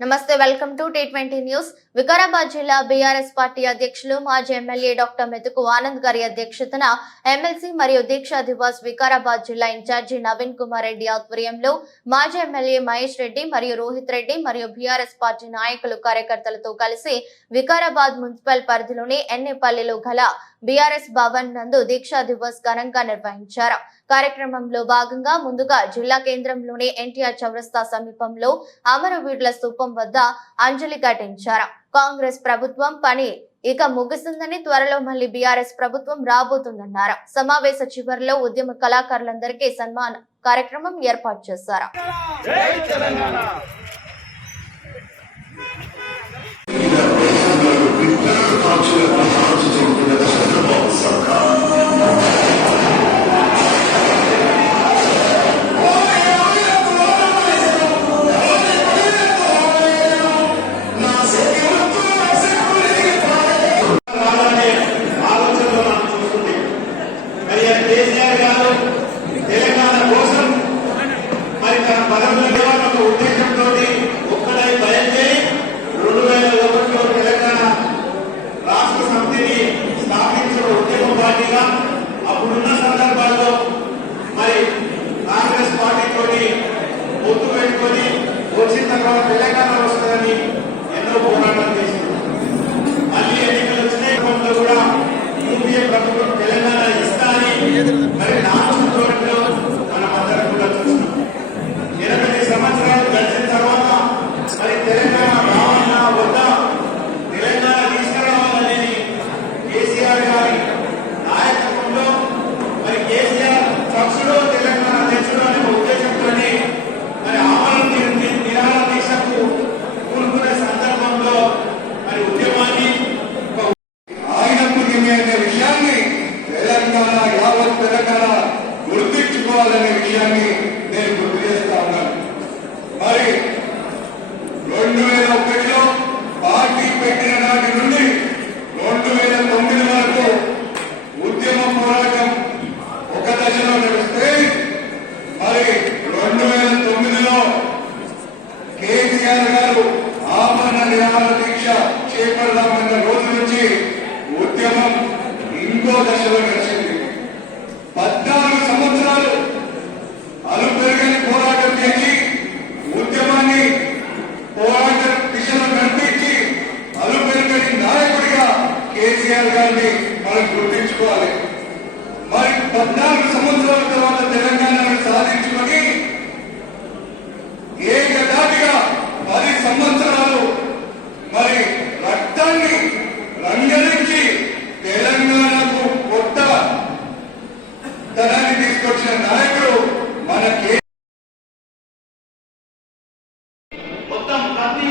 నమస్తే welcome to T20 news. Vikarabad జిల్లా BRS party అధ్యక్షులు మాజీ ఎమ్మెల్యే డాక్టర్ మెతుకు ఆనంద్ గారి అధ్యక్షతన ఎమ్మెల్సీ మరియు దీక్షా దివాస్ వికారాబాద్ జిల్లా ఇన్ఛార్జి నవీన్ కుమార్ రెడ్డి ఆధ్వర్యంలో మాజీ ఎమ్మెల్యే మహేష్ రెడ్డి మరియు రోహిత్ రెడ్డి మరియు బీఆర్ఎస్ పార్టీ నాయకులు కార్యకర్తలతో కలిసి వికారాబాద్ మున్సిపల్ పరిధిలోని ఎన్నేపల్లిలో గల బీఆర్ఎస్ భవన్ నందు దీక్షా దివాస్ ఘనంగా నిర్వహించారు। కార్యక్రమంలో భాగంగా ముందుగా జిల్లా కేంద్రంలోని ఎన్టీఆర్ చౌరస్తా సమీపంలో అమరవీరుల స్తూపం వద్ద అంజలి ఘటించారు। కాంగ్రెస్ ప్రభుత్వం పని ఇక ముగిసిందని, త్వరలో మళ్లీ బీఆర్ఎస్ ప్రభుత్వం రాబోతుందన్నారు। సమావేశ చివరిలో ఉద్యమ కళాకారులందరికీ సన్మాన కార్యక్రమం ఏర్పాటు చేశారు। అప్పుడున్న సందర్భాల్లో మరి కాంగ్రెస్ పార్టీతోటి పొత్తు పెట్టుకొని వచ్చిన తర్వాత తెలంగాణ వస్తుందని ఎన్నో పోరాటాలు చేసింది। మళ్ళీ ఎన్నికలు వచ్చిన కూడా యూపీఏ ప్రభుత్వం తెలంగాణ ఇస్తా అని మరి నాలుగు మనం అందరం కూడా చూస్తున్నాం। 8 సంవత్సరాలు గడిచిన తర్వాత మరి తెలంగాణ భావన వద్ద తెలంగాణ తీసుకురావాలని కేసీఆర్ గారి నాయకత్వంలో మరి కేసీఆర్ పక్షుడు తెలంగాణ తెచ్చుడు అనే ఉద్దేశంతోనే మరి ఆమరణ నిరాహార దీక్షకు కూరుకునే సందర్భంలో మరి ఉద్యమాన్ని అనే విషయాన్ని తెలంగాణ యావత్ తెలంగాణ గుర్తించుకోవాలనే విషయాన్ని నేను గుర్తు చేస్తా ఉన్నాను। మరి 2001లో పార్టీ పెట్టిన నాటి నుండి 2009 వరకు ఉద్యమ పోరాటం ఒక దశలో నడిస్తే మరి 2009లో కేసీఆర్ గారు ఆమరణ నిరాహార దీక్ష చేపడదామన్న రోజు నుంచి ఉద్యమం ఇంకో దశలో నడిచింది। 14 సంవత్సరాలు అలుపెరగని పోరాటం చేసి ఉద్యమాన్ని పోరాట దిశలో నడిపించి అలుపెరగని నాయకుడిగా కేసీఆర్ గారిని మనం గుర్తించుకోవాలి। మరి 14 సంవత్సరాల తర్వాత తెలంగాణను సాధించుకొని ఏకదాటిగా 10 సంవత్సరాలు మరి రక్తాన్ని రంగరించి తెలంగాణకు కొత్త తరాన్ని తీసుకొచ్చిన నాయకుడు మన మొత్తం ప్రతి